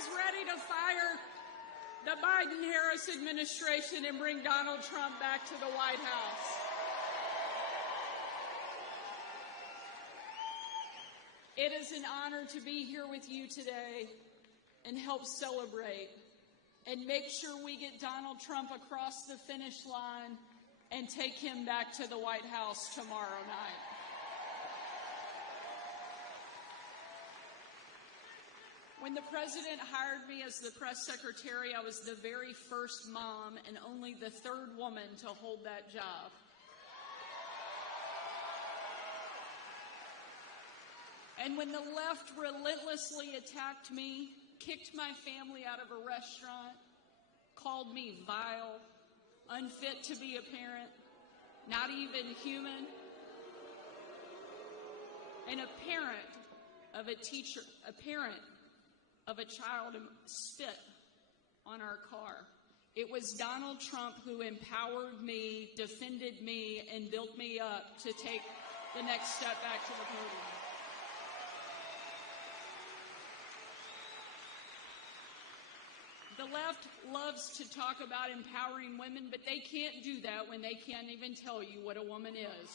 is ready to fire the Biden-Harris administration and bring Donald Trump back to the White House. It is an honor to be here with you today and help celebrate and make sure we get Donald Trump across the finish line and take him back to the White House tomorrow night. When the president hired me as the press secretary, I was the very first mom and only the third woman to hold that job. And when the left relentlessly attacked me, kicked my family out of a restaurant, called me vile, unfit to be a parent, not even human, and a parent of a teacher, a parent of a child spit on our car. It was Donald Trump who empowered me, defended me, and built me up to take the next step back to the podium. The left loves to talk about empowering women, but they can't do that when they can't even tell you what a woman is.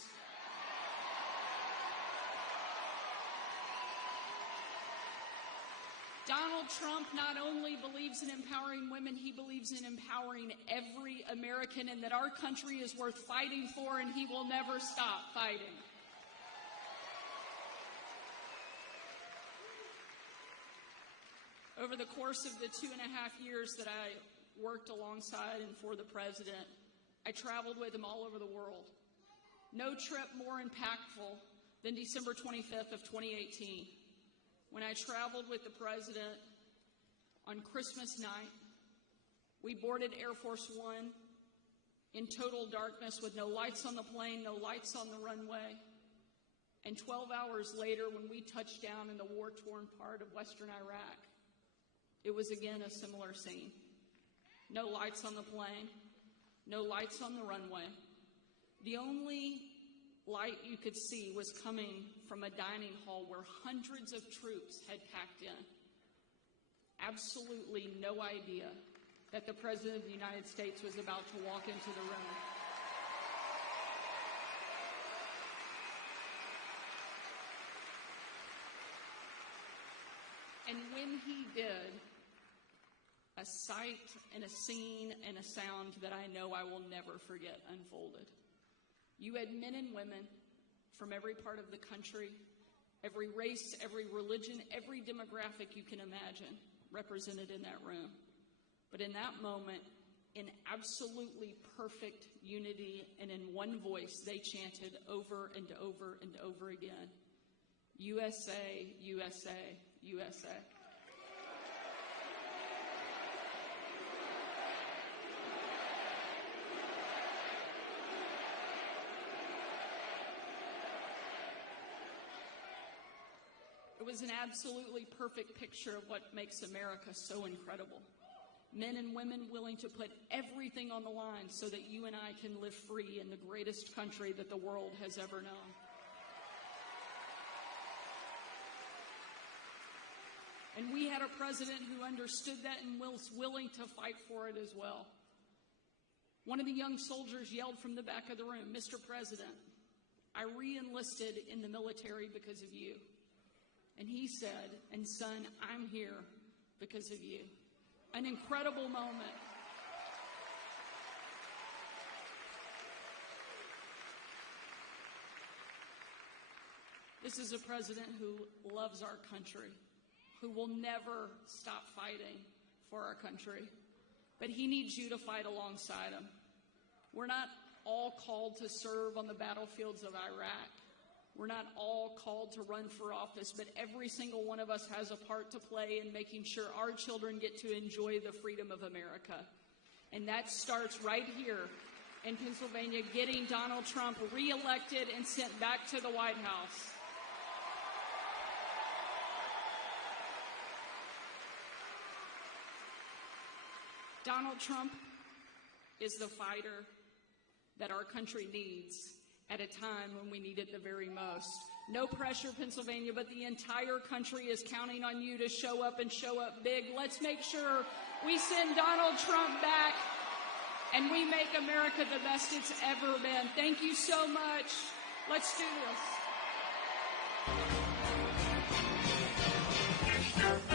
Donald Trump not only believes in empowering women, he believes in empowering every American, and that our country is worth fighting for, and he will never stop fighting. Over the course of the 2.5 years that I worked alongside and for the president, I traveled with him all over the world. No trip more impactful than December 25th of 2018, when I traveled with the president on Christmas night. We boarded Air Force One in total darkness with no lights on the plane, no lights on the runway. And 12 hours later, when we touched down in the war-torn part of western Iraq, it was again a similar scene. No lights on the plane, no lights on the runway. The only light you could see was coming from a dining hall where hundreds of troops had packed in. Absolutely no idea that the President of the United States was about to walk into the room. And when he did, a sight and a scene and a sound that I know I will never forget unfolded. You had men and women from every part of the country, every race, every religion, every demographic you can imagine represented in that room. But in that moment, in absolutely perfect unity and in one voice, they chanted over and over and over again, USA, USA, USA. It was an absolutely perfect picture of what makes America so incredible. Men and women willing to put everything on the line so that you and I can live free in the greatest country that the world has ever known. And we had a president who understood that and was willing to fight for it as well. One of the young soldiers yelled from the back of the room, "Mr. President, I re-enlisted in the military because of you." And he said, "And son, I'm here because of you." An incredible moment. This is a president who loves our country, who will never stop fighting for our country. But he needs you to fight alongside him. We're not all called to serve on the battlefields of Iraq. We're not all called to run for office, but every single one of us has a part to play in making sure our children get to enjoy the freedom of America. And that starts right here in Pennsylvania, getting Donald Trump reelected and sent back to the White House. Donald Trump is the fighter that our country needs at a time when we need it the very most. No pressure, Pennsylvania, but the entire country is counting on you to show up and show up big. Let's make sure we send Donald Trump back and we make America the best it's ever been. Thank you so much. Let's do this.